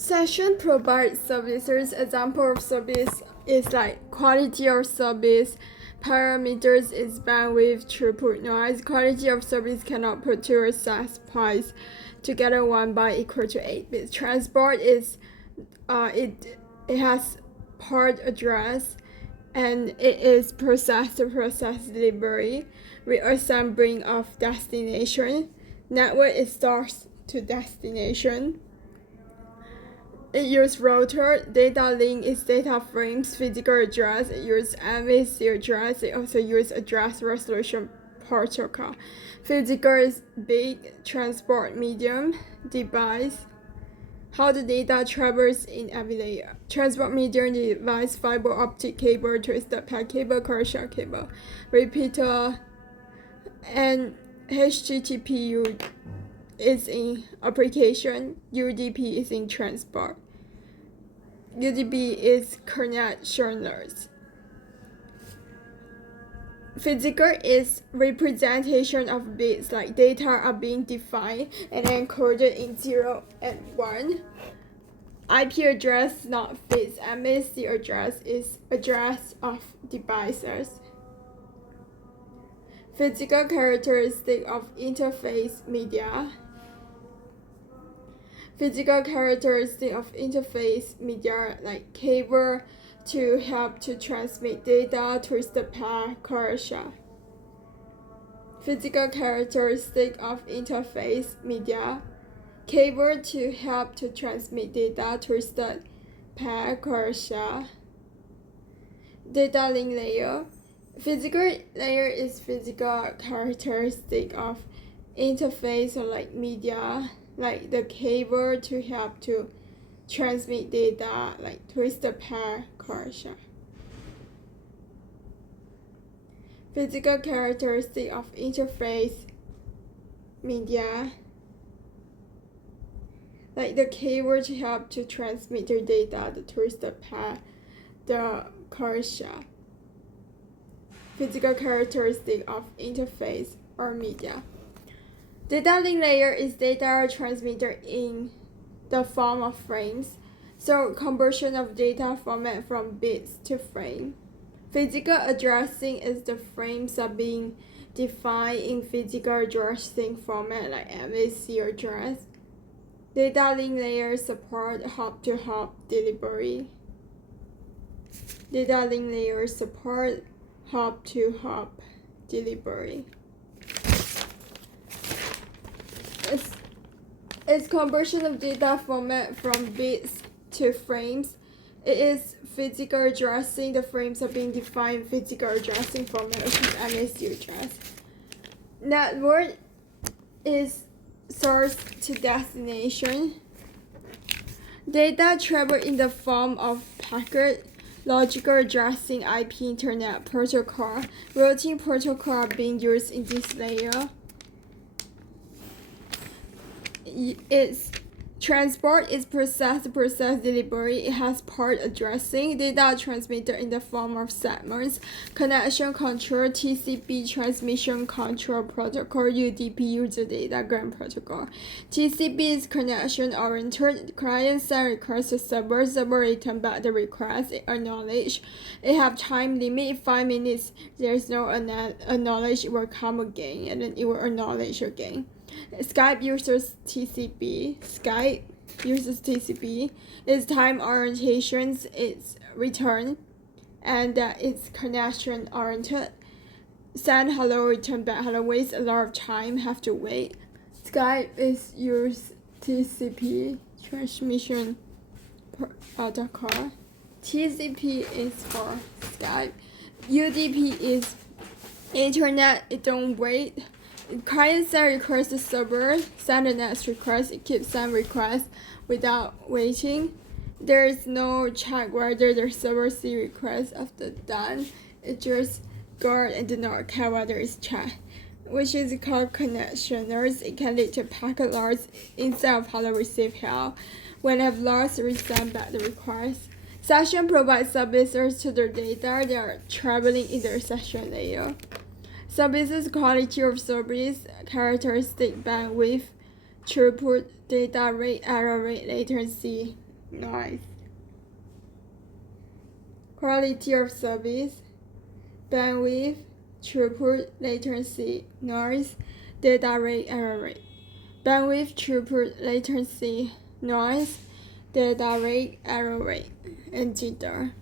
Session provides services. Example of service is like quality of service. Parameters is bandwidth, throughput, noise. Quality of service cannot put two access points together 1 byte equal to 8 bits. Transport is it has port address and it is process to process delivery reassembling of destination. Network is source to destination. It uses router. Data link is data frames. Physical address. It uses MAC address. It also uses address resolution protocol. Physical is bit. Transport medium. Device. How the data travels in every layer. Transport medium device, fiber optic cable, twisted pair cable, commercial cable, repeater, and HTTP is in application. UDP is in transport. UDP is connectioners. Physical is representation of bits, like data are being defined and encoded in 0 and 1. IP address not fixed. MAC address is address of devices. Physical characteristic of interface media. Physical characteristic of interface media like cable to help to transmit data, twisted pair, coaxial. Physical characteristic of interface media. Cable to help to transmit data, twisted pair, coaxial. Data link layer. Physical layer is physical characteristic of interface or like media, like the cable to help to transmit data, like twisted pair, coaxial. Physical characteristic of interface media, like the cable to help to transmit the data, the twisted pair, the coaxial. Physical characteristic of interface or media. Data link layer is data transmitted in the form of frames, so conversion of data format from bits to frame. Physical addressing is the frames are being defined in physical addressing format like MAC address. Data link layer support hop-to-hop delivery. Data link layer support hop-to-hop delivery. It's conversion of data format from bits to frames. It is physical addressing. The frames are being defined in physical addressing format, which is MAC address. Network is source to destination. Data travel in the form of packet. Logical addressing IP Internet Protocol. Routing protocol are being used in this layer. Its transport is process delivery. It has port addressing. Data transmitted in the form of segments. Connection control, TCP transmission control protocol, UDP user datagram protocol. TCP is connection oriented. Client send request to server. Server return back the request. It acknowledge. It have time limit 5 minutes. There's no acknowledge. It will come again and then it will acknowledge again. Skype uses TCP. Skype uses TCP. Its time orientations is return, and it's connection oriented. Send hello, return back hello. Waste a lot of time. Have to wait. Skype is use TCP transmission protocol. TCP is for Skype. UDP is internet. It don't wait. Client send request to server, send the next request. It keeps send request without waiting. There is no check whether the server see request after done. It just guard and do not care whether it's checked, which is called connectioners. It can lead to packet loss instead of hello receive help. When have loss, resend back the request. Session provides services to their data. They are traveling in their session layer. Services quality of service, characteristic bandwidth, throughput, data rate, error rate, latency, noise. Quality of service, bandwidth, throughput, latency, noise, data rate, error rate. Bandwidth, throughput, latency, noise, data rate, error rate, and jitter.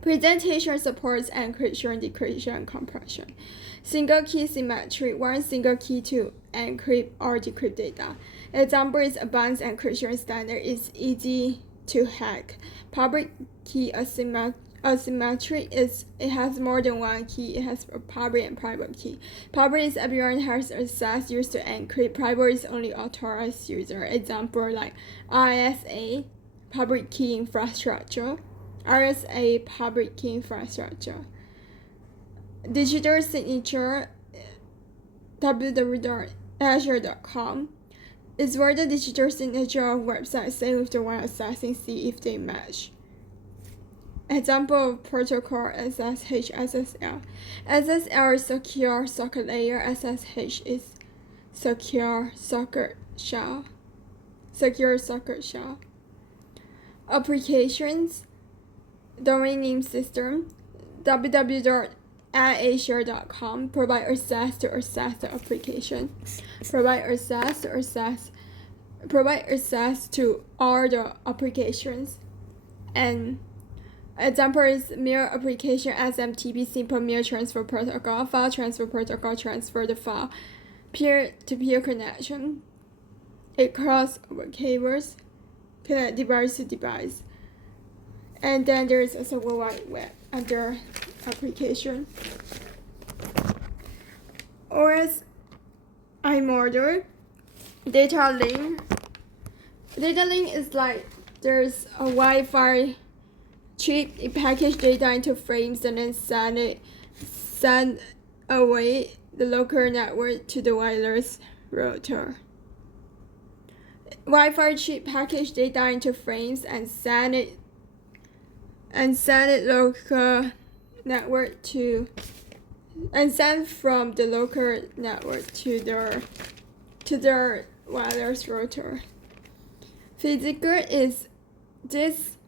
Presentation supports encryption, decryption, and compression. Single key symmetry, one single key to encrypt or decrypt data. Example is advanced encryption standard is easy to hack. Public key asymmetry is it has more than one key. It has a public and private key. Public is everyone has access used to encrypt. Private is only authorized user. Example like RSA, public key infrastructure. RSA public key infrastructure. Digital signature www.azure.com is where the digital signature of websites same with the one accessing see if they match. Example of protocol SSH SSL. SSL is secure socket layer. SSH is secure socket shell. Secure socket shell. Applications. Domain name system. www.azure.com provide access to access the application. Provide access to all the applications. And example is mail application SMTP simple mail transfer protocol, file transfer protocol transfer the file, peer-to-peer connection. It crosses over cables, connect device to device. And then there's also World Wide Web under application. OS iModel, data link. Data link is like there's a Wi-Fi chip. It packages data into frames and then send away the local network to the wireless router. Wi-Fi chip package data into frames and send it local network to and send from the local network to their wireless router. Physical is these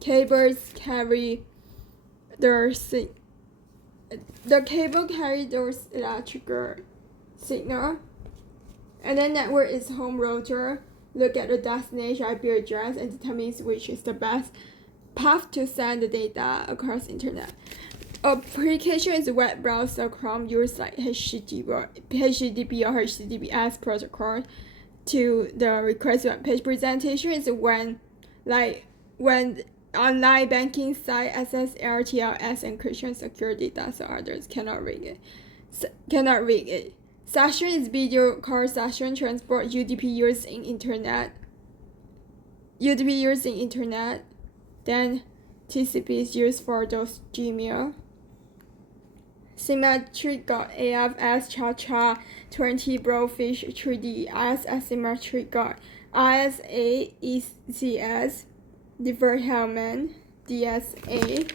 cables carry the cable carry those electrical signal, and then network is home router. Look at the destination IP address and determines which is the best path to send the data across internet. Application is web browser. Chrome use like HTTP or HTTPS protocol to the request web page. Presentation is when online banking site SSL, TLS, encryption, secure data so others cannot read it. Session is video call session. Transport UDP used in internet. Then TCP is used for those Gmail. Symmetric got AFS Cha-Cha 20 Blowfish 3D as asymmetric got ISA ECS Deferred Hellman DSA.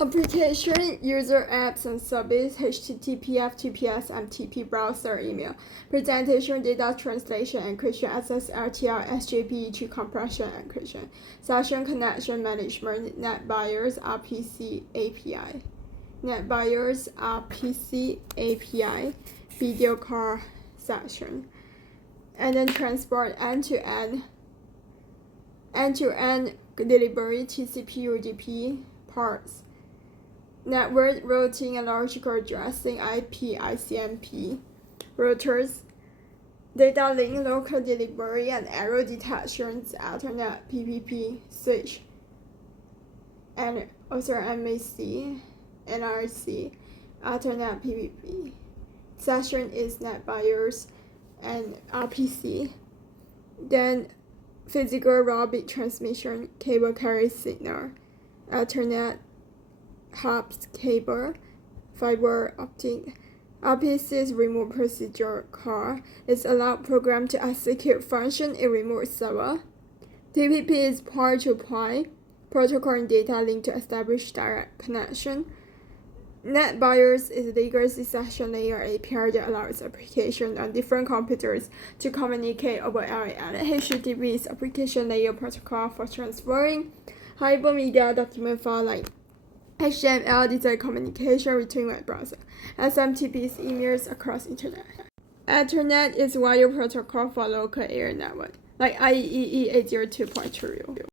Application, user apps and service, HTTP, FTP, SMTP, browser, email. Presentation, data translation, encryption, SSL, TLS, JPEG, compression, encryption. Session connection management, NetBIOS, RPC API. NetBIOS, RPC API, video call session. And then transport end-to-end delivery, TCP, UDP, parts. Network routing and logical addressing, IP, ICMP, routers, data link, local delivery and error detections, Ethernet, PPP, switch, and also MAC, NRC, Ethernet, PPP. Session is NetBIOS and RPC. Then physical raw bit transmission, cable carries signal, Ethernet, hubs, cable, fiber optic. RPC is remote procedure call. It's allowed program to execute function in remote server. TPP is point-to-point protocol and data link to establish direct connection. NetBIOS is a legacy session layer API that allows applications on different computers to communicate over LAN. HTTP is application layer protocol for transferring hypermedia document file like HTML is a communication between web browser. SMTP is emails across internet. Ethernet is wire protocol for local area network, like IEEE 802.2.